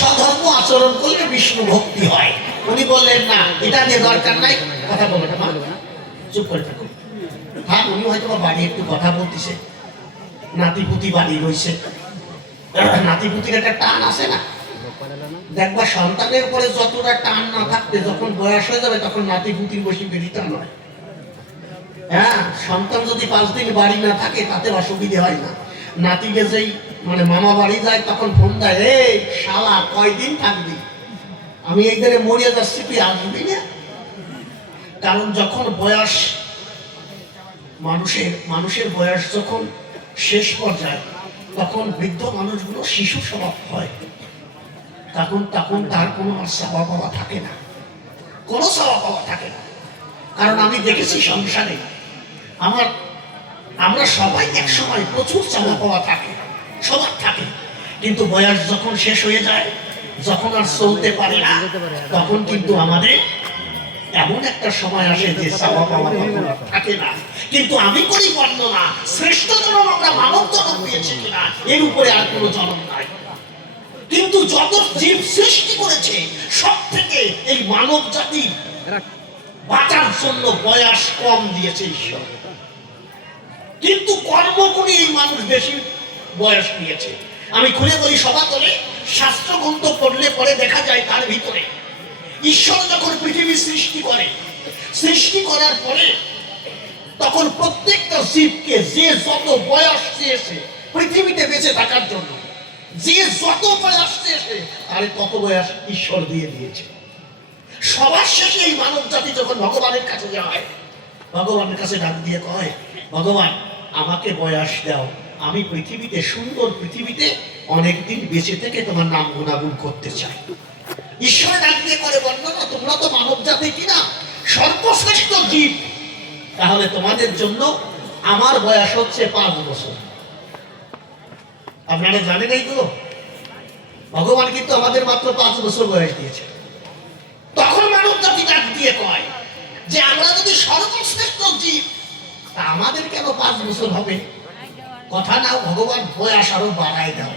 স্বধর্ম আচরণ করলে বিষ্ণু ভক্তি হয়। উনি বললেন না, এটা নিয়ে দরকার নাই, কথা বলবে না, চুপ করে থাকুন। হ্যাঁ, উনি হয়তো বাড়ি একটু কথা বলতেছে, নাতিপুতি বাড়ি রয়েছে, নাতিপুতির একটা টান আছে না, দেখবা সন্তানের পরে যতটা টান না থাকবে, যখন বয়স হয়ে যাবে তখন নাতিপুতির বসে বেশি টান হয়। হ্যাঁ, সন্তান যদি 5 দিন বাড়ি না থাকে তাতে অসুবিধে হয় না। নাতিকে যেই মানে মামা বাড়ি যায় তখন ফোন দেয়, এই শালা কয়দিন থাকবি, আমি এই দিনে মরিয়া যাচ্ছি, তুই আসবি না? কারণ যখন বয়স মানুষের বয়স যখন শেষ পর্যায়ে, তখন বৃদ্ধ মানুষগুলো শিশু স্বভাব হয়। তখন তার কোনো চাওয়া পাওয়া থাকে না, কোনো চাওয়া পাওয়া থাকে না। কারণ আমি দেখেছি সংসারে আমরা সবাই এক সময় প্রচুর চাওয়া পাওয়া থাকে, সবার থাকে, কিন্তু বয়স যখন শেষ হয়ে যায়, যখন আর চলতে পারে না, তখন কিন্তু আমাদের এমন একটা সময় আসে যে চাওয়া পাওয়া থাকে না। কিন্তু আমি করি বর্ণনা, শ্রেষ্ঠ জনম আমরা মানব জনম পেয়েছি কিনা এর উপরে আর কোনো জনম নাই। কিন্তু যত জীব সৃষ্টি করেছে সব থেকে এই মানব জাতি বাঁচার জন্য বয়স কম দিয়েছে ঈশ্বর, কিন্তু কর্মগুণী এই মানুষ বেশি বয়স নিয়েছে। আমি খুলে বলি সবাতলে, শাস্ত্র গ্রন্থ পড়লে পরে দেখা যায় তার ভিতরে ঈশ্বর যখন পৃথিবী সৃষ্টি করার পরে তখন প্রত্যেকটা জীবকে যে যত বয়স চেয়েছে পৃথিবীতে বেঁচে থাকার জন্য, যে যত বয়স চেয়েছে তার তত বয়স ঈশ্বর দিয়ে দিয়েছে। সবার শেষে এই মানব জাতি যখন ভগবানের কাছে যায়, ভগবানের কাছে ডাক দিয়ে কয়, ভগবান আমাকে বয়স দাও, আমি পৃথিবীতে, সুন্দর পৃথিবীতে অনেকদিন বেঁচে থেকে তোমার নাম গুণাগুণ করতে চাই। ঈশ্বর ডাক দিয়ে করে বর্ণনা, তোমরা তো মানব জাতি কিনা সর্বশ্রেষ্ঠ জীব, তাহলে তোমাদের জন্য আমার বয়স হচ্ছে 5 বছর। আপনারা জানেন এই তো, ভগবান কিন্তু আমাদের মাত্র 5 বছর বয়স দিয়েছে। তখন মানব জাতি ডাক দিয়ে কয় যে আমরা যদি সর্বশ্রেষ্ঠ জীব, তা আমাদের কেন 5 বছর হবে? কথা নাও, ভগবান বয়স আরো বাড়ায় দাও।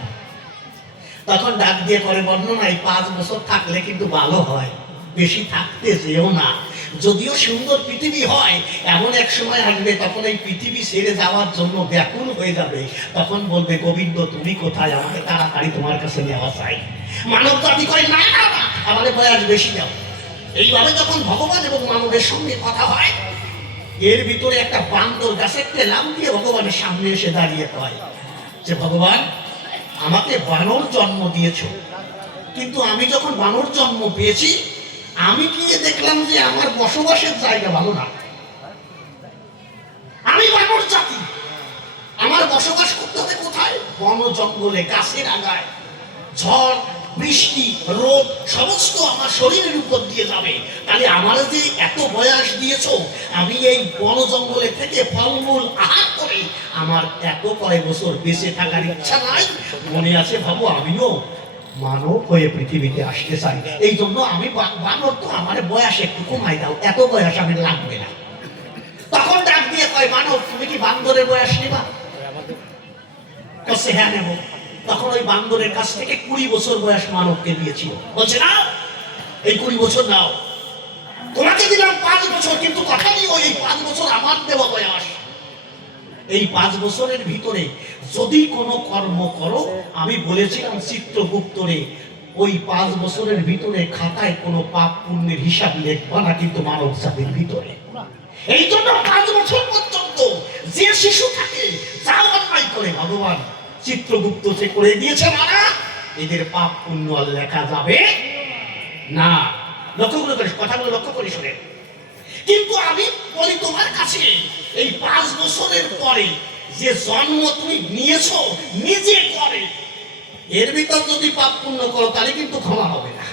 তখন ডাক দিয়ে করে বর্ণনা, এই 5 বছর থাকলে কিন্তু ভালো হয়, বেশি থাকতে যেও না। যদিও সুন্দর পৃথিবী হয়, এমন এক সময় আসবে তখন এই পৃথিবী ছেড়ে যাওয়ার জন্য ব্যাকুল হয়ে যাবে। তখন বলবে, গোবিন্দ তুমি কোথায়, আমাকে তাড়াতাড়ি তোমার কাছে নেওয়া চাই। মানব জাতি কয়, না না না, আমাদের বয়স বেশি দাও। এইভাবে যখন ভগবান এবং মানবের সঙ্গে কথা হয়, এর ভিতরে একটা বান্দর গাছের নাম দিয়ে ভগবানের সামনে এসে দাঁড়িয়ে কয় যে, ভগবান আমাকে বানর জন্ম দিয়েছো, কিন্তু আমি যখন বানর জন্ম পেয়েছি, আমি গিয়ে দেখলাম যে আমার বসবাসের জায়গা ভালো না। আমি বানর জাতি, আমার বসবাস করতে হবে কোথায়? বন জঙ্গলে, গাছের আগায়। ঝড় বৃষ্টি রোদ সমস্ত আমার শরীরের উপর দিয়ে যাবে। তাহলে আমার যে এত বয়স দিয়েছো, আমি এই বন জঙ্গলে থেকে ফলমূল আহার করে আমার এত কয়েক বছর বেঁচে থাকার ইচ্ছা নাই। মনে আছে ভাবো, আমিও মানব হয়ে পৃথিবীতে আসতে চাই, এই জন্য আমি বানর, তো আমার বয়স একটু কমাই দাও, এত বয়স আমি লাগবে না। তখন ডাক দিয়ে কয়, মানব তুমি কি বান্দরের বয়স নেবা? কাছে হ্যাঁ নেব। তখন ওই বান্দরের কাছ থেকে 20 বছর বয়স মানবকে দিয়েছিল। বলছে না, এই 20 বছর নাও, তোমাকে দিলাম 5 বছর, কিন্তু কথা দিও এই 5 বছর আমার দেওয়া বয়স। এই 5 বছরের ভিতরে যদি কোনো কর্ম করো, আমি বলেছিলাম চিত্রগুপ্তরে, ওই 5 বছরের ভিতরে খাতায় কোনো পাপ পুণ্যের হিসাব লিখবা না, কিন্তু মানব জাতির ভিতরে। এই জন্য 5 বছর পর্যন্ত যে শিশু থাকে, যা অন্যায় করে, ভগবান চিত্রগুপ্ত যে করে দিয়েছে, মানা এদের পাপ পুণ্য লেখা যাবে না। লক্ষ্য করে কথাগুলো লক্ষ্য করে শুনে। কিন্তু আমি বলি তোমার কাছে, এই 5 বছরের পরে যে জন্ম তুমি নিয়েছো নিজে করে, এর ভিতর যদি পাপ পুণ্য করো তাহলে কিন্তু ক্ষমা হবে না।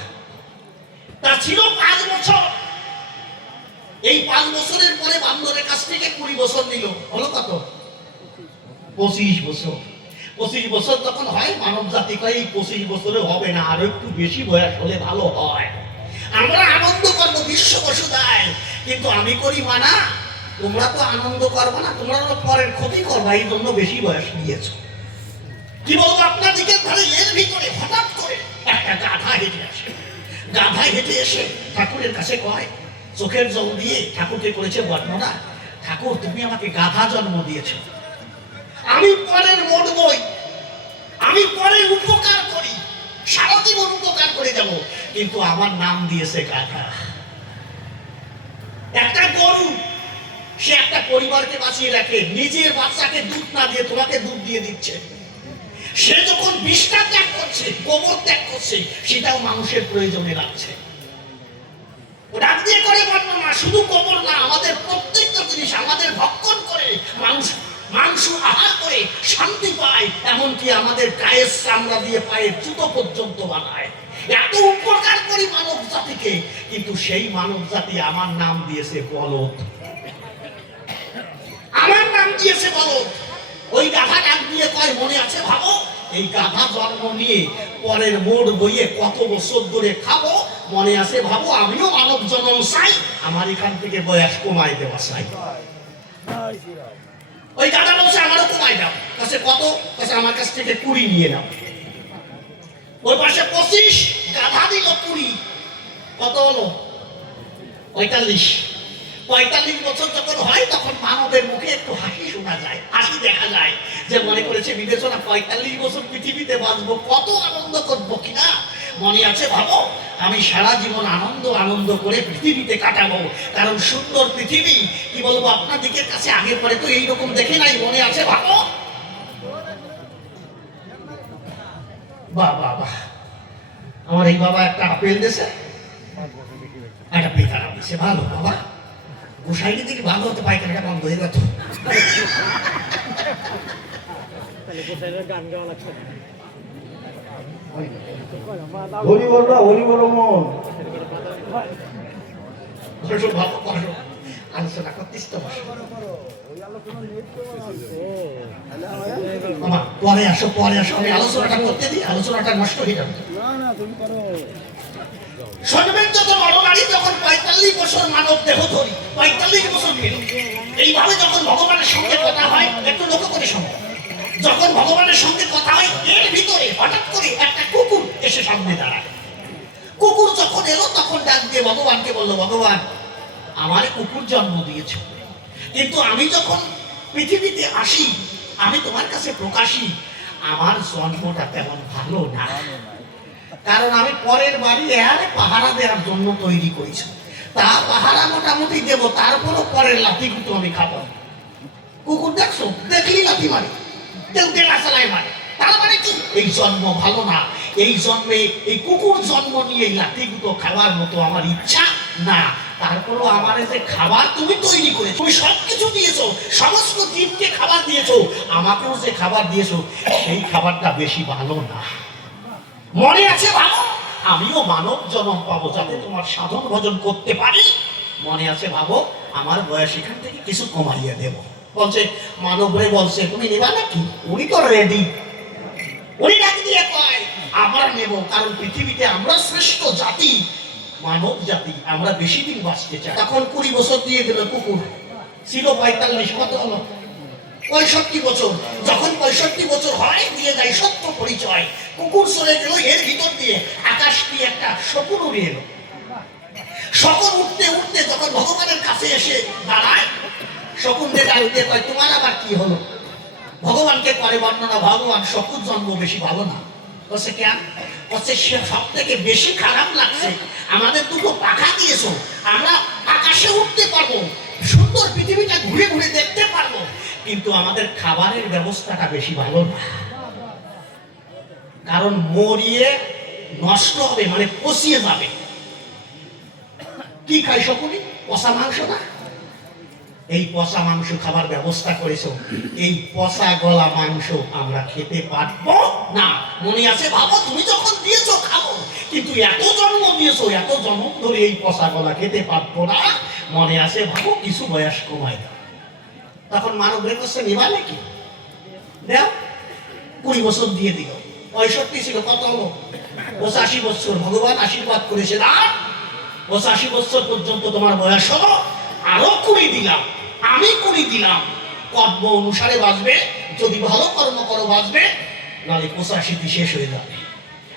তা ছিল 5 বছর। এই 5 বছরের পরে বান্দরের কাছ থেকে 20 বছর নিল, হলো কত? 25 বছর। 25 বছর যখন হয়, মানব জাতি কয় এই 25 বছরে হবে না, আরো একটু বেশি বয়স হলে ভালো হয়। আমরা আনন্দ করবো, বিশ্ব বসুদায়, কিন্তু আমি করি মানা, তোমরা তো আনন্দ করবে না, তোমরা পরের ক্ষতি করবা, এই জন্য বেশি বয়স নিয়েছো। কি বলবো আপনাদেরকে? তাহলে এর ভিতরে হঠাৎ করে একটা গাছ হেঁটে আসে। গাধা হেঁটে এসে ঠাকুরের কাছে কয়, চোখের জল দিয়ে ঠাকুরকে করেছে বর্ণনা, ঠাকুর তুমি আমাকে গাধা জন্ম দিয়েছ, আমি পরের মরবই, আমি পরের উপকার করি, সারা জীবন উপকার করে যাব, কিন্তু আমার নাম দিয়েছে গাধা। একটা গরু সে একটা পরিবারকে বাঁচিয়ে রাখে, নিজের বাচ্চাকে দুধ না দিয়ে তোমাকে দুধ দিয়ে দিচ্ছে। সে যখন বিষটা ত্যাগ করছে, গোবর ত্যাগ করছে, সেটাও মানুষের প্রয়োজনে রাখছে। ডাক দিয়ে করে বর্ণনা, শুধু গোবর না, আমাদের প্রত্যেকটা জিনিস আমাদের ভক্ষণ করে মানুষ মাংস আহার করে শান্তি পায়, এমনকি আমাদের গায়ের চামড়া দিয়ে পায়ের জুতো পর্যন্ত বানায়। এত উপকার করি মানব জাতিকে, কিন্তু সেই মানব জাতি আমার নাম দিয়েছে বলদ, আমার নাম দিয়েছে বলদ। ওই গাধা ডাক দিয়ে কয়, মনে আছে ভাবো, এই গাধা জন্ম নিয়ে পরের মোড় বইয়ে কত বছর ধরে খাবো, মনে আছে ভাবো, আমিও মানব জন্ম চাই, আমার এখান থেকে বয়স কমাই দেওয়া চাই। ওই গাধা বলছে আমারও কমাই দাও, কাছে কত, কাছে আমার কাছ থেকে 20 নিয়ে নাও। ওই পাশে 25, গাধা দিল 20, কত হলো 45। 45 বছর যখন হয় তখন মানবের মুখে একটু হাসি শোনা যায়, হাসি দেখা যায়, যে মনে করেছে বিবেচনা 45 বছর পৃথিবীতে বাঁচবো, কত আনন্দ করবো কিনা। মনে আছে ভাবো, আমি সারা জীবন আনন্দ করে পৃথিবীতে কাটাবো, কারণ সুন্দর পৃথিবী, কি বলবো আপনাদের কাছে, আগে পরে তো এইরকম দেখে নাই, মনে আছে ভাবো। বাহ বাহ বাহ, আমার এই বাবা একটা আপেল দিয়েছে, একটা পেয়ারা দিয়েছে, ভালো বাবা, গোসাইনি দিকে ভালো হতে, পায়খানাটা বন্ধ হয়ে গেল। গান গাওয়া লাগছে, হরি বল না, হরি বল মন। আলোচনা করতিস তো, পরে আসো পরে আসো, আমি আলোচনাটা করতে দিই, আলোচনাটা নষ্ট হয়ে যাবে। শুনবেন যত নরনারী যখন 45 বছর মানব দেহ ধরি, 45 বছর পেল, এইভাবে যখন ভগবানের সঙ্গে কথা হয়, একটু লক্ষ্য করে শোনো, যখন ভগবানের সঙ্গে কথা হয়, এর ভিতরে হঠাৎ করে একটা কুকুর এসে সামনে দাঁড়ায়। কুকুর যখন এলো তখন ডাক দিয়ে ভগবানকে বললো, ভগবান আমার কুকুর জন্ম দিয়েছ, কিন্তু আমি যখন পৃথিবীতে আসি, আমি তোমার কাছে প্রকাশী, আমার জন্মটা তেমন ভালো না, কারণ আমি পরের বাড়ি পাহারা দেওয়ার জন্য তৈরি করেছি, তা পাহারা মোটামুটি দেবো, তারপরও পরের লাথি কিন্তু আমি খাবো। কুকুর দেখছো, দেখলি লাথি মারে, কেউ টেনা চালায় মারে, তার মানে কি এই জন্ম ভালো না, এই জন্মে এই কুকুর জন্ম নিয়ে লাথি গুতো খাওয়ার মতো আমার ইচ্ছা না, তারপরও আমার যে খাবার তুমি তৈরি করেছো, তুমি সবকিছু দিয়েছো, সমস্ত জীবকে খাবার দিয়েছো, আমাকেও যে খাবার দিয়েছো, সেই খাবারটা বেশি ভালো না। মনে আছে ভালো, আমিও মানব জন্ম পাবো যাতে তোমার সাধন ভজন করতে পারি, মনে আছে ভাবো, আমার বয়স এখান থেকে কিছু কমাইয়া দেব। বলছে মানবরে, বলছে তুমি নেবা নাকি, উনি তো রেডি, উনি ডাক দিয়ে কয় আমরা নেব, কারণ পৃথিবীতে আমরা শ্রেষ্ঠ জাতি, মানব জাতি, আমরা বেশি দিন বাঁচতে চাই। তখন 20 বছর দিয়ে দিল কুকুর, ছিল 45, কত হলো 65 বছর। যখন 65 বছর হয়, দিয়ে যায় সত্য পরিচয়, কুকুর চলে গেল, এর ভিতর দিয়ে আকাশ দিয়ে একটা শকুন উড়ে এলো। শকুন উঠতে উঠতে যখন ভগবানের কাছে এসে দাঁড়ায়, শকুনকে ডাক দিয়ে কয় তোমার আবার কি হলো। ভগবানকে করে বর্ণনা, ভগবান শকুন জন্ম বেশি ভালো না। বলছে কেন, বলছে সে সব থেকে বেশি খারাপ লাগছে, আমাদের দুটো পাখা দিয়েছো, আমরা আকাশে উঠতে পারবো, সুন্দর পৃথিবীটা ঘুরে ঘুরে দেখতে পারবো, কিন্তু আমাদের খাবারের ব্যবস্থাটা বেশি ভালো না, কারণ মরিয়ে নষ্ট হবে, মানে পচিয়ে যাবে। কি খাই শকুনি, পচা মাংস না, এই পচা মাংস খাবার ব্যবস্থা করেছো, এই পচা গলা মাংস আমরা খেতে পারবো না। মনে আছে ভাবো, তুমি যখন দিয়েছো খাবো, কিন্তু এত জন্ম দিয়েছো, এত জন্ম ধরে এই পচা গলা খেতে পারবো না, মনে আছে ভাবো, কিছু বয়স কমাই দাও। তখন মানব রেখেছে নিবা নাকি, দেও, 20 বছর দিয়ে দিল, 65 ছিল, কত হলো 85 বছর। ভগবান আশীর্বাদ করেছে, না 85 বছর পর্যন্ত তোমার বয়স হলো, আরো 20 দিলাম, আমি 20 দিলাম, কর্ম অনুসারে বাঁচবে, যদি ভালো কর্ম করো বাঁচবে, নাহলে 85 শেষ হয়ে যাবে।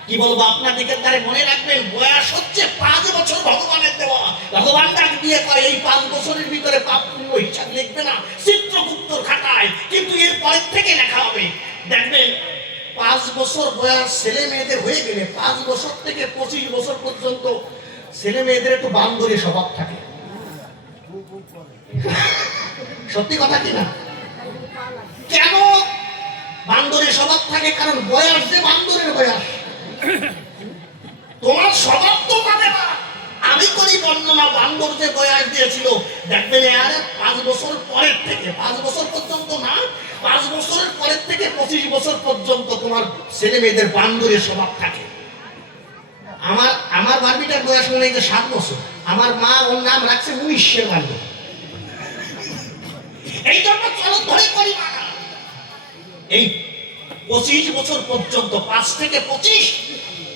কি বলবো আপনাদেরকে, তারে মনে রাখবেন বয়স হচ্ছে 5 বছর ভগবানের দেওয়া। ভগবান ডাক দিয়ে কয় এই 5 বছরের ভিতরে পাপ পুণ্য হিসাব লিখবে না চিত্রগুপ্তর খাতায়, কিন্তু এর পরের থেকে লেখা হবে। দেখবেন 5 বছর বয়স ছেলে মেয়েদের হয়ে গেলে 5 বছর থেকে 25 বছর পর্যন্ত ছেলে মেয়েদের একটু বান্দরের স্বভাব থাকে। সত্যি কথা কিনা? কেন বান্দরের স্বভাব থাকে? কারণ বয়স যে বান্দরের বয়স, তোমার স্বভাব তো মানে না। আমি করি বর্ণনা, বান্দর যে বয়স দিয়েছিল, দেখবেন আর 5 বছর পরের থেকে, 5 বছর পর্যন্ত না, 5 বছরের পরের থেকে 25 বছর পর্যন্ত তোমার ছেলে মেয়েদের বান্দরের স্বভাব থাকে। আমার বারবিটার বয়স মনে হয় 7 বছর। আমার মা ওর নাম রাখছে 19 বান্দর। এই জন্য চলো ধরে করি না। এই 25 বছর পর্যন্ত 5 থেকে 25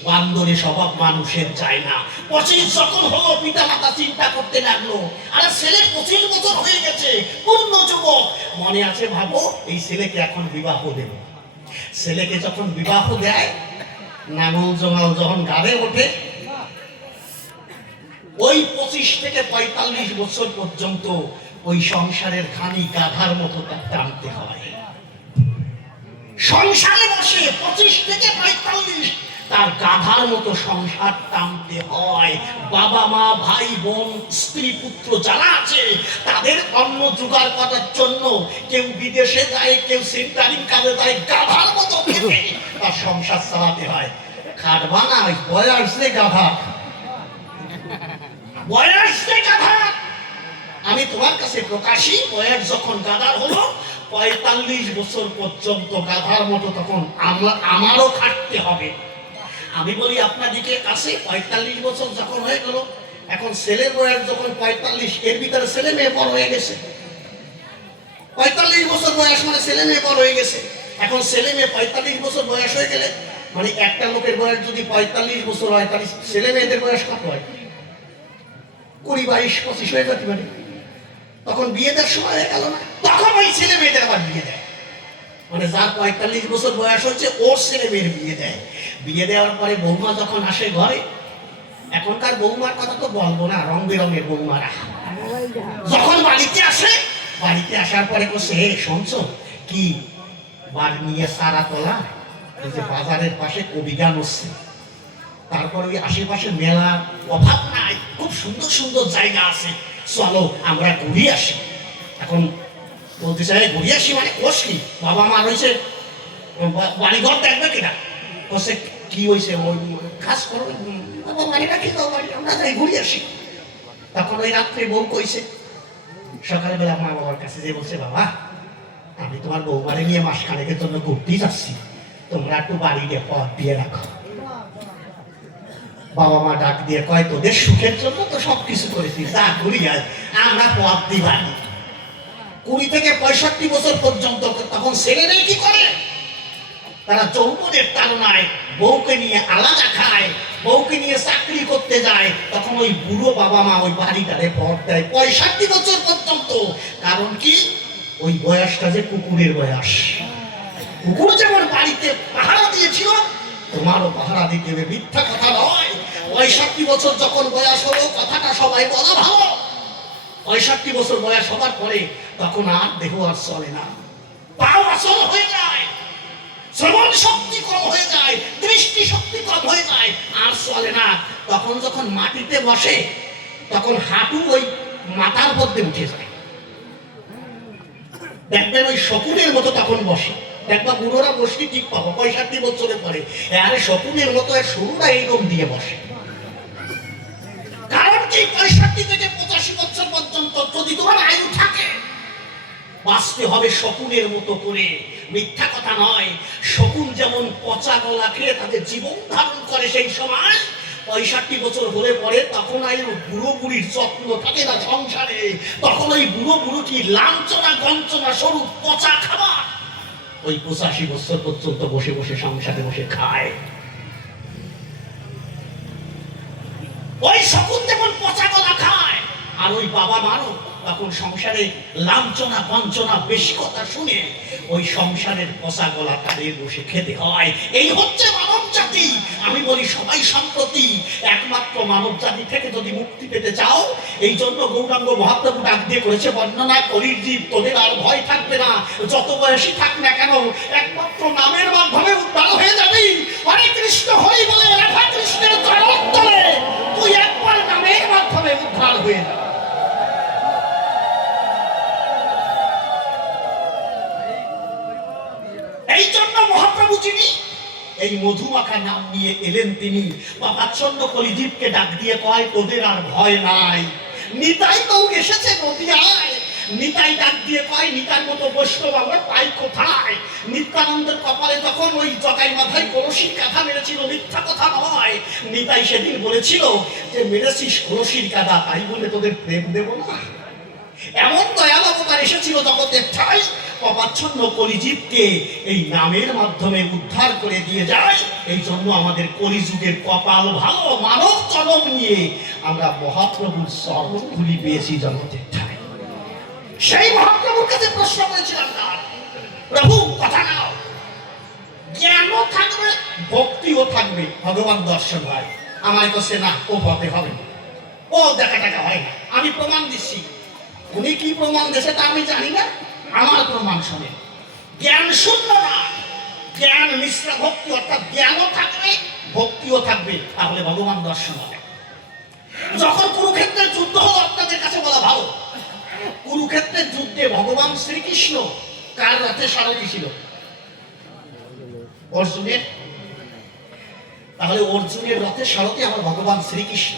বান্দরের স্বভাব মানুষের যায় না। 25 যখন হলো পিতা মাতা চিন্তা করতে লাগলো, আরে ছেলে 25 বছর হয়ে গেছে, পূর্ণ যুবক, মনে আছে ভাবো এই ছেলেকে এখন বিবাহ দেব। ছেলেকে যখন বিবাহ দেয়, নাঙল জঙ্গল যখন গাড়ে ওঠে, ওই 25 থেকে 45 বছর পর্যন্ত ওই সংসারের খানি গাধার মতো টানতে হয়। সংসারে বসে 25 থেকে 45 তার গাধার মতো সংসার টানতে হয়। বাবা মা ভাই বোন স্ত্রী পুত্র যারা আছে তাদের অন্ন জোগাড় করার জন্য কেউ বিদেশে যায়, কেউ সেন্টারিং কাজে যায়, গাধার মতো খেতে তার সংসার চালাতে হয়। খাটবা না, বয়স যে গাধা, বয়স যে গাধা। আমি তোমার কাছে প্রকাশী, বয়স যখন গাধার হলো 45 বছর পর্যন্ত গাধার মতো, তখন আমারও খাটতে হবে। আমি বলি আপনাদিকে কাছে 45 বছর যখন হয়ে গেল, এখন ছেলের বয়স যখন 45, এর ভিতরে ছেলে মেয়ে বড় হয়ে গেছে। 45 বছর বয়স মানে ছেলে মেয়ে বড় হয়ে গেছে। এখন ছেলে মেয়ে 45 বছর বয়স হয়ে গেলে, মানে একটা লোকের বয়স যদি 45 বছর হয়, তাহলে ছেলে মেয়েদের বয়স কত হয়? 20, 22, 25 হয়ে যেতে পারে। তখন বিয়ে দেওয়ার সময় হয়ে গেল না, তখন ওই ছেলে মেয়েদের আবার বিয়ে দেয়। মানে যার 45 বছর বয়স হচ্ছে ওর ছেলে মেয়ের বিয়ে দেয়। বিয়ে দেওয়ার পরে বৌমা যখন আসে ঘরে, এখনকার বৌমার কথা তো বলবো না, রং বেরঙের বৌমারা যখন বাড়িতে আসে, বাড়িতে আসার পরে বলছে, হে শুনছো কি বাড়ি নিয়ে সারা তোলা, ওই যে বাজারের পাশে কবিগান হচ্ছে, তারপর ওই আশেপাশে মেলা অভাব নাই, খুব সুন্দর সুন্দর জায়গা আছে, চলো আমরা ঘুরে আসি। এখন বলতে চাই ঘুরে আসি মানে কোষ কি, বাবা মা রয়েছে, বাড়িঘর দেখবে কিনা, কোষে কি হয়েছে, ওই কাজ করো, বাড়িটা কি তো বাড়ি, আমরা যাই ঘুরে আসি। তখন ওই রাত্রে বউ কইছে, সকালবেলা মা বাবার কাছে যে বলছে, বাবা আমি তোমার বৌমারে নিয়ে মাসখানেকের জন্য ঘুরতেই যাচ্ছি, তোমরা একটু বাড়ি দিয়ে পথ দিয়ে রাখো। বাবা মা ডাক দিয়ে কয়, তোদের সুখের জন্য তো সবকিছু করেছি, যা ঘুরি আজ, আমরা পথ দিবানি। 20 থেকে 65 বছর পর্যন্ত তখন ছেলে মেয়ে কি করে, তারা যৌবনের তাড়নায় বউকে নিয়ে আলাদা খায়, বউকে নিয়ে চাকরি করতে যায়। তখন ওই বুড়ো বাবা মা ওই বাড়িটারে পথ দেয় 65 বছর পর্যন্ত। কারণ কি, ওই বয়সটা যে কুকুরের বয়স। কুকুর যেমন বাড়িতে পাহারা দিয়েছিল, তোমারও পাহারা দিতে হবে, মিথ্যা কথা নয়। 65 বছর যখন বয়স হলো, কথাটা সবাই বলা ভালো, 65 বছর বয়স হবার পরে তখন আর দেহ আর চলে না, পাও আসল হয়ে যায়, শ্রবণ শক্তি কম হয়ে যায়, দৃষ্টি শক্তি কম হয়ে যায়, আর চলে না। তখন যখন মাটিতে বসে, তখন হাঁটু ওই মাথার মধ্যে উঠে যায়। দেখবেন ওই শকুনের মতো তখন বসে, দেখবা বুড়োরা বসলে ঠিক পাবো 65 বছরের পরে, আরে শকুনের মতো শুরুটা এইরকম দিয়ে বসে। কারণ কি, 65 থেকে 85 বছর পর্যন্ত যদি তোমার আয়ু থাকে, বাঁচতে হবে শকুনের মতো করে, মিথ্যা কথা নয়। শকুন যেমন পচা গলা খেয়ে তাদের জীবন ধারণ করে, সেই সময় 65 বছর হলে পরে তখন ওই বুড়ো বুড়ির যত্ন থাকে না সংসারে, তখন ওই বুড়ো বুড়োটি লাঞ্ছনা গঞ্চনা স্বরূপ পচা খাবার ওই 85 বছর পর্যন্ত বসে বসে সংসারে বসে খায়। ওই শকুন যেমন পচা গলা খায়, আর ওই বাবা মারও তখন সংসারে লাঞ্ছনা বঞ্চনা বেশি কথা শুনে ওই সংসারের পচা গলা তাদের বসে খেতে হয়। এই হচ্ছে মানব জাতি, আমি বলি সবাই সম্প্রতি, একমাত্র মানব জাতি থেকে যদি মুক্তি পেতে চাও, এই জন্য গৌরাঙ্গ মহাপ্রভু ডাক দিয়ে করেছে বর্ণনা, কলির জীব তোদের আর ভয় থাকবে না, যত বয়সী থাক না কেন, একমাত্র নামের মাধ্যমে উদ্ধার হয়ে যাবি। হরে কৃষ্ণ হরি বলে রাধা কৃষ্ণের চরণ তলে তুই একবার নামের মাধ্যমে উদ্ধার হয়ে যাবি। এই জন্য মহাপ্রভু যিনি এই মধুমাখা নাম নিয়ে এলেন, তিনি পাপাচ্ছন্ন কলিজীবকে ডাক দিয়ে কয় তোদের আর ভয় নাই। নিতাই তো এসেছে নদিয়ায়, নিতাই ডাক দিয়ে কয় নিতার মতো বৈষ্ণব আমরা পাই কোথায়। নিত্যানন্দের কপালে তখন ওই জগাই মাথায় কলসির কাঁথা মেরেছিল, মিথ্যা কথা নয়। নিতাই সেদিন বলেছিল যে মেরেছিস কলসির কাঁথা, তাই বলে তোদের প্রেম দেব না। এমন দয়াল অবতার এসেছিল জগতের ঠাই, পাপাচ্ছন্ন কলিজীবকে এই নামের মাধ্যমে উদ্ধার করে দিয়ে যায়। এই জন্য আমাদের কলিযুগের কপাল ভালো, মানব জনম নিয়ে আমরা মহাপ্রভুর চরণধুলি পেয়েছি জগতের ঠাই। সেই মহাপ্রভুর কাছে প্রশ্ন করেছিলাম, প্রভু কথা নাও, জ্ঞানও থাকবে ভক্তিও থাকবে, ভগবান দর্শন হয়। আমার কাছে না, ও পথে হবে, ও দেখা টাকা হয় না, আমি প্রমাণ দিচ্ছি। উনি কি প্রমাণ দিয়েছে তা আমি জানি না, আমার প্রমাণ শোনে। জ্ঞান শূন্য না, জ্ঞান মিশ্র ভক্তি, অর্থাৎ জ্ঞানও থাকবে ভক্তিও থাকবে, তাহলে ভগবান দর্শন হবে। যখন কুরুক্ষেত্রের যুদ্ধ হলো, আপনাদের কাছে বলা ভালো, কুরুক্ষেত্রের যুদ্ধে ভগবান শ্রীকৃষ্ণ কার রথে সারথি ছিল? অর্জুনের। তাহলে অর্জুনের রথে সারথি আমার ভগবান শ্রীকৃষ্ণ।